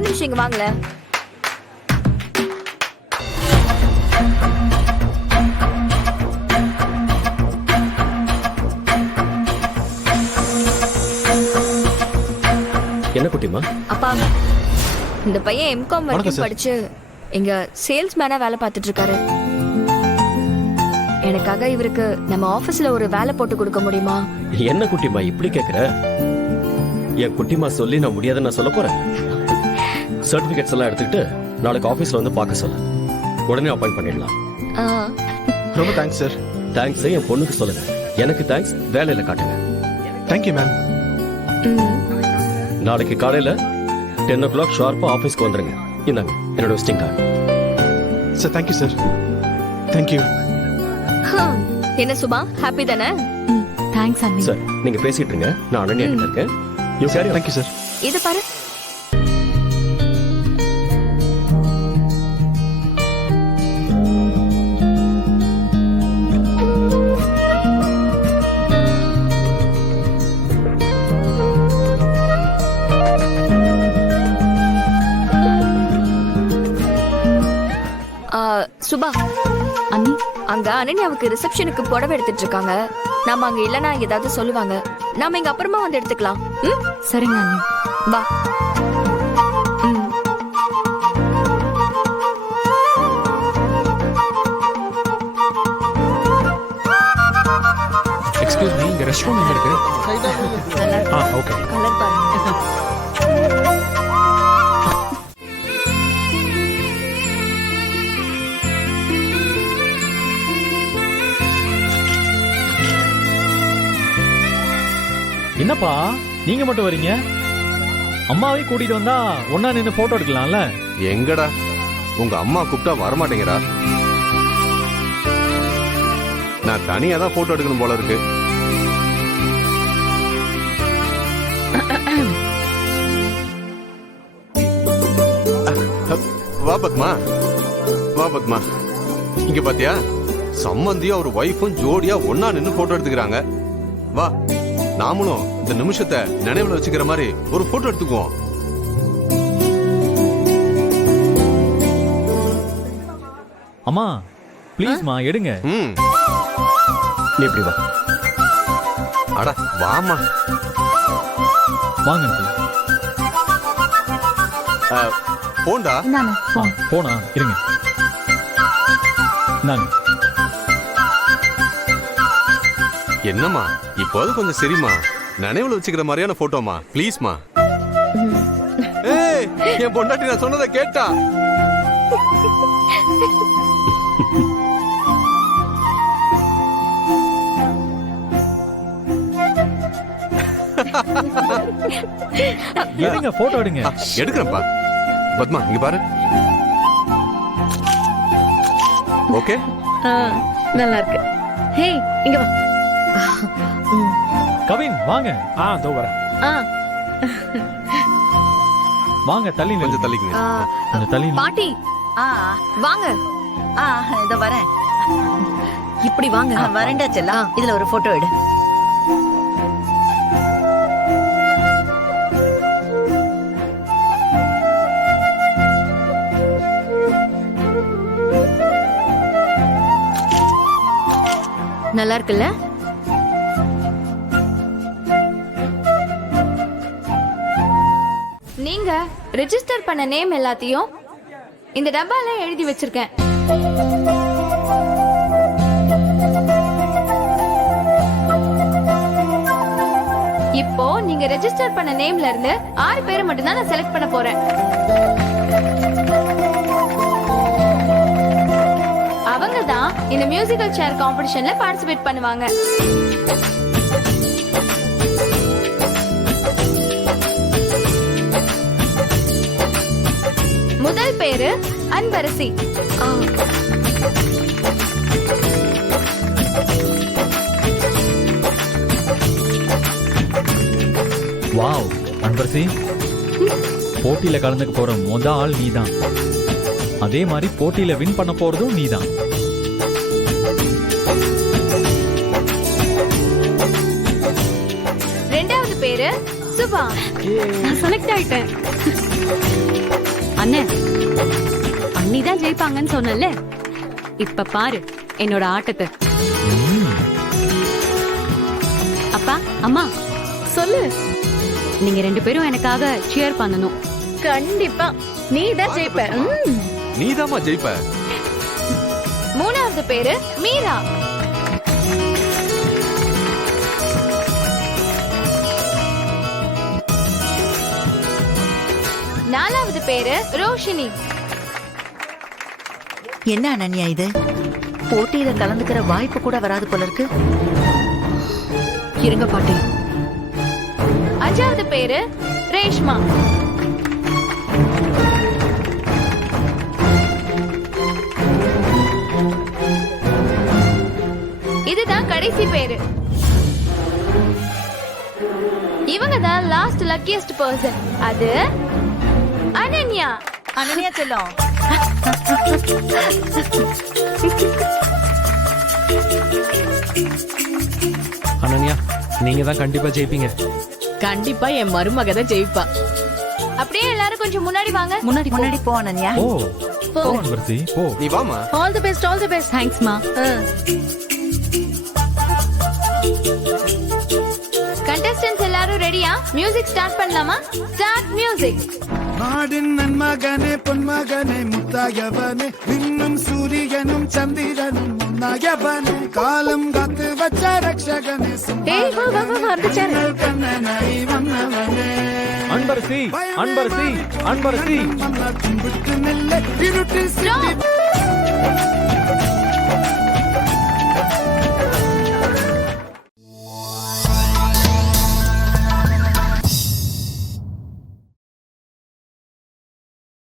ஒரு நிமிஷம் இங்க வாங்கல. என்ன குட்டிமா? அப்பா, இந்த பையன் எம்காம் வரைக்கும் படிச்சு இங்க சேல்ஸ்மேனா வேலை பார்த்துட்டு இருக்காரு. எனக்காக இவருக்கு நம்ம ஆபீஸ்ல ஒரு வேலை போட்டு கொடுக்க முடியுமா? என்ன குட்டிமா இப்படி கேக்குற? என் குட்டிமா சொல்லி நான் முடியாத நான் சொல்ல போறேன். சர்டிபிகேட்ஸ் எல்லாம் எடுத்துக்கிட்டு நாளைக்கு ஆபீஸ்ல வந்து பார்க்க சொல்ல. உடனே அப்பாயிண்ட் பண்ணிடலாம். ரொம்ப தேங்க்ஸ் சார். தேங்க்ஸ் என் பொண்ணுக்கு சொல்லுங்க. எனக்கு தேங்க்ஸ் வேலையில காட்டுங்க. Thank you ma'am. நாளைக்கு காலையில 10 o'clock ஷார்ப்பா ஆபீஸ்க்கு வந்துருங்க. இந்தாங்க என்னோட visiting card. Sir thank you sir. Thank you. என்ன சுபா, ஹாப்பி தானே? தேங்க்ஸ் அண்ணி. சார் நீங்க பேசிட்டு இருங்க, நான் அண்ணன் கிட்ட இருக்கேன். You carry. Thank you sir. இது பாரு. சுபா அண்ணி, அங்க அனன்யாவுக்கு ரிசப்ஷனுக்கு புடவை எடுத்துட்டு இருக்காங்க. நாம அங்க இல்லனா ஏதாவது சொல்லுவாங்க. நாம இங்க அப்புறமா வந்து எடுத்துக்கலாம். சரிங்க அண்ணி. வா. எக்ஸ்கியூஸ் மீ, இங்க ரெஸ்ட் ரூம் எங்க இருக்கு? ஓகே. கலர் பாருங்க. என்னப்பா நீங்க மட்டும் வரீங்க? அம்மாவையும் கூட்டிட்டு வந்தா ஒன்னா நின்று போட்டோ எடுக்கலாம்ல? எங்கடா உங்க அம்மா கூப்பிட்டா வரமாட்டேங்கிறா. நான் தனியா தான் போட்டோ எடுக்கணும் போல இருக்கு. வா பத்மா, வா பத்மா. இங்க பாத்தியா, சம்மந்தியா ஒரு வைஃபும் ஜோடியா ஒன்னா நின்னு போட்டோ எடுத்துக்கிறாங்க. வா, நாமளும் இந்த நிமிஷத்தை நினைவுல வச்சுக்கிற மாதிரி ஒரு போட்டோ எடுத்துக்குவோம். அம்மா ப்ளீஸ்மா எடுங்க. நீ இப்படி வா. அட வாமா. வாங்க. போண்டா. போனா இருங்க. நாங்க என்னம்மா இப்போது கொஞ்சம் சரிம்மா, நினைவுல வச்சுக்கிற மாதிரியான போட்டோமா ப்ளீஸ்மா. ஏய், என் பொண்டாட்டி நான் சொன்னதை கேட்டா. எடுங்க, போட்டோ எடுங்க. எடுக்கிறேன்ப்பா. பத்மா இங்க பாரு. ஓகே, நல்லா இருக்கு. ஹே, இங்க வா. கவின் வாங்க. இதோ வரேன். வாங்க, தள்ளி கொஞ்சம் தள்ளிக்குங்க. கொஞ்சம் தள்ளி. பாட்டி வாங்க. இதோ வரேன். இப்படி வாங்க. வரேன்டா செல்லம். இதுல ஒரு போட்டோ எடு. நல்லா இருக்குல்ல? நீங்க ரெஜிஸ்டர் பண்ண நேம் எல்லாத்தையும் இந்த டப்பால எழுதி வச்சிருக்கேன். இப்போ நீங்க ரெஜிஸ்டர் பண்ண நேம்ல இருந்து 6 பேரை மட்டும் தான் நான் செலக்ட் பண்ண போறேன். அவங்க தான் இந்த மியூசிக்கல் சேர் காம்படிஷன்ல பார்ட்டிசிபேட் பண்ணுவாங்க. முதல் பேரு அன்பரசி. வாவ் அன்பரசி, போட்டியில கலந்துக்க போற முத ஆள் நீதான். அதே மாதிரி போட்டியில வின் பண்ண போறதும் நீதான். ரெண்டாவது பேரு சுபா. நான் செலக்ட் ஆயிட்டேன். அண்ணே அண்ணி தான் ஜெயிப்பாங்கன்னு சொன்னல, இப்ப பாரு என்னோட ஆட்டத்தை. அப்பா அம்மா சொல்லு. நீங்க 2 பேரும் எனக்காக cheer பண்ணணும். கண்டிப்பா நீ தான் ஜெயிப்ப. நீதாம்மா ஜெயிப்ப. 3வது பேரு மீரா. நாலாவது பேரு ரோஷினி. என்ன அனன்யா இது? போட்டியில கலந்துக்கிற வாய்ப்பு கூட வராது போல இருக்கு. இருங்க பாட்டி. 5வது பேரு ரேஷ்மா. இதுதான் கடைசி பேரு. இவங்க தான் லாஸ்ட் லக்கியஸ்ட் பர்சன். அது அனன்யா. அனன்யா செல்லம். அனன்யா நீங்க தான் கண்டிப்பா ஜெயிப்பீங்க. கண்டிப்பா என் மருமக தான் ஜெயிப்பா. அப்படியே எல்லாரும் கொஞ்சம் முன்னாடி வாங்க. முன்னாடி போ அனன்யா. ஓ போ அன்பரசி போ. நீ வாமா. All the best, all the best. தேங்க்ஸ்மா. கண்டஸ்டன்ட்ஸ் எல்லாரும் ரெடியா? மியூசிக் ஸ்டார்ட் பண்ணலாமா? Start music. நாடின் நன்மகனே பொன்மகனே முத்தாயவனே இன்னும் சூரியனும் சந்திரனும் முன்னாயவனே காலம் காத்து வச்ச ரக்ஷகனே கண்ணனை வந்தவனே அன்பரசி அன்பரசி அன்பரசி கும்பிட்டு நெல்ல இருட்டு